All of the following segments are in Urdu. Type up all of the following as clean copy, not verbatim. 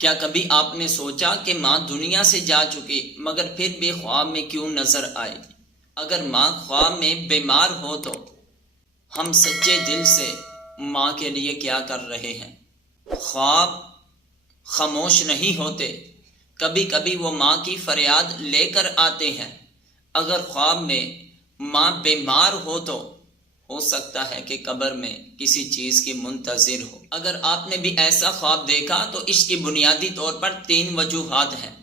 کیا کبھی آپ نے سوچا کہ ماں دنیا سے جا چکی مگر پھر بھی خواب میں کیوں نظر آئے؟ اگر ماں خواب میں بیمار ہو تو ہم سچے دل سے ماں کے لیے کیا کر رہے ہیں؟ خواب خاموش نہیں ہوتے، کبھی کبھی وہ ماں کی فریاد لے کر آتے ہیں۔ اگر خواب میں ماں بیمار ہو سکتا ہے کہ قبر میں کسی چیز کی منتظر ہو۔ اگر آپ نے بھی ایسا خواب دیکھا تو اس کی بنیادی طور پر 3 وجوہات ہیں۔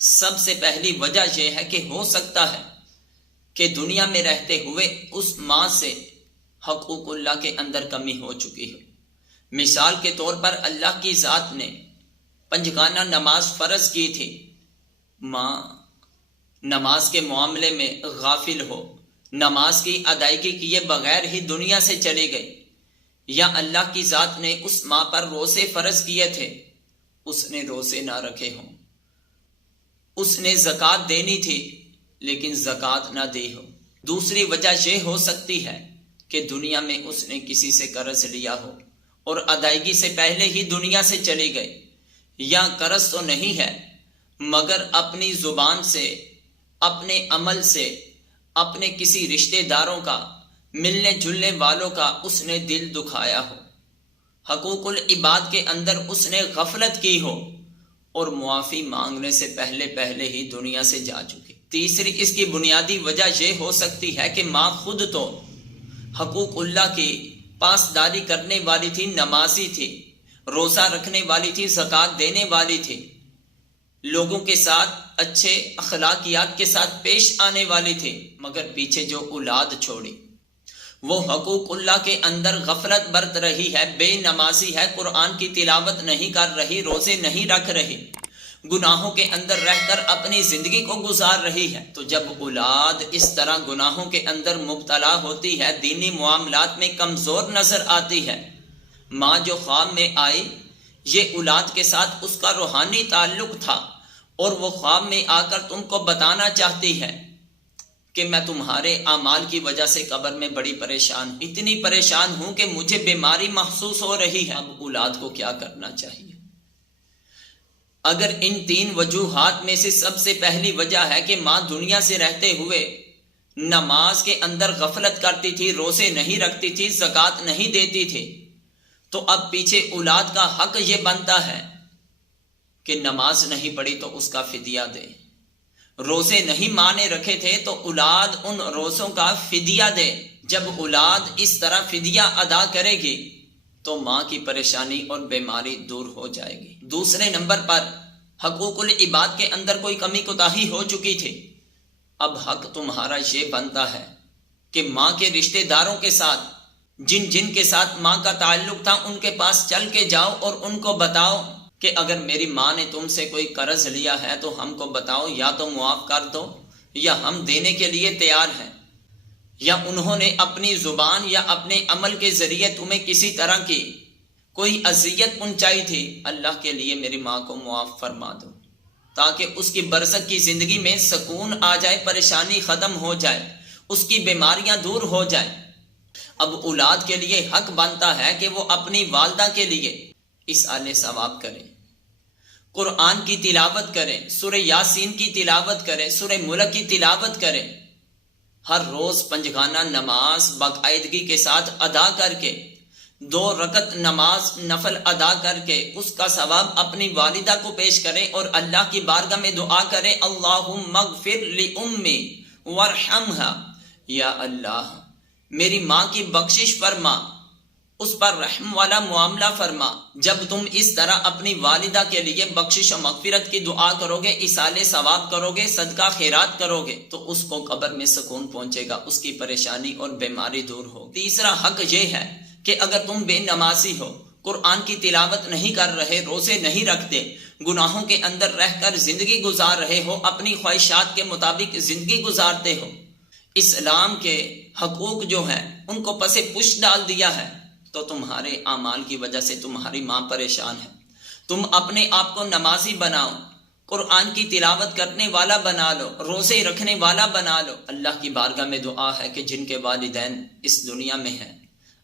سب سے پہلی وجہ یہ ہے کہ ہو سکتا ہے کہ دنیا میں رہتے ہوئے اس ماں سے حقوق اللہ کے اندر کمی ہو چکی ہو۔ مثال کے طور پر اللہ کی ذات نے 5 گانہ نماز فرض کی تھی، ماں نماز کے معاملے میں غافل ہو، نماز کی ادائیگی کیے بغیر ہی دنیا سے چلی گئی، یا اللہ کی ذات نے اس ماں پر روزے فرض کیے تھے، اس نے روزے نہ رکھے ہوں، اس نے زکوٰۃ دینی تھی لیکن زکوٰۃ نہ دی ہو۔ دوسری وجہ یہ ہو سکتی ہے کہ دنیا میں اس نے کسی سے قرض لیا ہو اور ادائیگی سے پہلے ہی دنیا سے چلی گئی، یا قرض تو نہیں ہے مگر اپنی زبان سے، اپنے عمل سے، اپنے کسی رشتہ داروں کا، ملنے جلنے والوں کا اس نے دل دکھایا ہو، حقوق العباد کے اندر اس نے غفلت کی ہو اور معافی مانگنے سے پہلے ہی دنیا سے جا چکی۔ تیسری اس کی بنیادی وجہ یہ ہو سکتی ہے کہ ماں خود تو حقوق اللہ کی پاسداری کرنے والی تھی، نمازی تھی، روزہ رکھنے والی تھی، زکوٰۃ دینے والی تھی، لوگوں کے ساتھ اچھے اخلاقیات کے ساتھ پیش آنے والی تھی، مگر پیچھے جو اولاد چھوڑی وہ حقوق اللہ کے اندر غفلت برت رہی ہے، بے نمازی ہے، قرآن کی تلاوت نہیں کر رہی، روزے نہیں رکھ رہی، گناہوں کے اندر رہ کر اپنی زندگی کو گزار رہی ہے۔ تو جب اولاد اس طرح گناہوں کے اندر مبتلا ہوتی ہے، دینی معاملات میں کمزور نظر آتی ہے، ماں جو خواب میں آئی یہ اولاد کے ساتھ اس کا روحانی تعلق تھا، اور وہ خواب میں آ کر تم کو بتانا چاہتی ہے کہ میں تمہارے اعمال کی وجہ سے قبر میں بڑی پریشان ہوں، اتنی پریشان ہوں کہ مجھے بیماری محسوس ہو رہی ہے۔ اب اولاد کو کیا کرنا چاہیے؟ اگر ان 3 وجوہات میں سے سب سے پہلی وجہ ہے کہ ماں دنیا سے رہتے ہوئے نماز کے اندر غفلت کرتی تھی، روزے نہیں رکھتی تھی، زکوٰۃ نہیں دیتی تھی، تو اب پیچھے اولاد کا حق یہ بنتا ہے کہ نماز نہیں پڑھی تو اس کا فدیہ دے، روزے نہیں ماں نے رکھے تھے تو اولاد ان روزوں کا فدیہ دے۔ جب اولاد اس طرح فدیہ ادا کرے گی تو ماں کی پریشانی اور بیماری دور ہو جائے گی۔ دوسرے نمبر پر حقوق العباد کے اندر کوئی کمی کوتاہی ہو چکی تھی، اب حق تمہارا یہ بنتا ہے کہ ماں کے رشتہ داروں کے ساتھ، جن کے ساتھ ماں کا تعلق تھا، ان کے پاس چل کے جاؤ اور ان کو بتاؤ کہ اگر میری ماں نے تم سے کوئی قرض لیا ہے تو ہم کو بتاؤ، یا تو معاف کر دو یا ہم دینے کے لیے تیار ہیں، یا انہوں نے اپنی زبان یا اپنے عمل کے ذریعے تمہیں کسی طرح کی کوئی اذیت پہنچائی تھی، اللہ کے لیے میری ماں کو معاف فرما دو، تاکہ اس کی برزخ کی زندگی میں سکون آ جائے، پریشانی ختم ہو جائے، اس کی بیماریاں دور ہو جائیں۔ اب اولاد کے لیے حق بنتا ہے کہ وہ اپنی والدہ کے لیے اصالِ ثواب کرے، قرآن کی تلاوت کرے، سورہ یاسین کی تلاوت کرے، سورہ ملک کی تلاوت کرے، ہر روز 5 گانہ نماز باقاعدگی کے ساتھ ادا کر کے، 2 رکعت نماز نفل ادا کر کے اس کا ثواب اپنی والدہ کو پیش کرے اور اللہ کی بارگاہ میں دعا کرے، اللہم اغفر لأمی وارحمھا، یا اللہ میری ماں کی بخشش فرما، اس پر رحم والا معاملہ فرما۔ جب تم اس طرح اپنی والدہ کے لیے بخشش و مغفرت کی دعا کرو گے، اصالِ ثواب کرو گے، صدقہ خیرات کرو گے، تو اس کو قبر میں سکون پہنچے گا، اس کی پریشانی اور بیماری دور ہو۔ تیسرا حق یہ ہے کہ اگر تم بے نمازی ہو، قرآن کی تلاوت نہیں کر رہے، روزے نہیں رکھتے، گناہوں کے اندر رہ کر زندگی گزار رہے ہو، اپنی خواہشات کے مطابق زندگی گزارتے ہو، اسلام کے حقوق جو ہیں ان کو پس پش ڈال دیا ہے، تو تمہارے اعمال کی وجہ سے تمہاری ماں پریشان ہے۔ تم اپنے آپ کو نمازی بناؤ، قرآن کی تلاوت کرنے والا بنا لو، روزے رکھنے والا بنا لو۔ اللہ کی بارگاہ میں دعا ہے کہ جن کے والدین اس دنیا میں ہیں،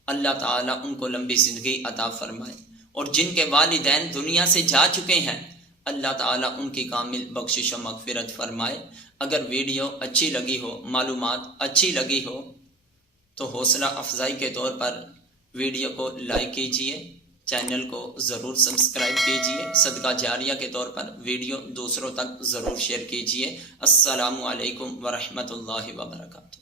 اللہ تعالیٰ ان کو لمبی زندگی عطا فرمائے اور جن کے والدین دنیا سے جا چکے ہیں اللہ تعالیٰ ان کی کامل بخشش و مغفرت فرمائے۔ اگر ویڈیو اچھی لگی ہو، معلومات اچھی لگی ہو تو حوصلہ افزائی کے طور پر ویڈیو کو لائک کیجئے، چینل کو ضرور سبسکرائب کیجئے، صدقہ جاریہ کے طور پر ویڈیو دوسروں تک ضرور شیئر کیجئے۔ السلام علیکم ورحمۃ اللہ وبرکاتہ۔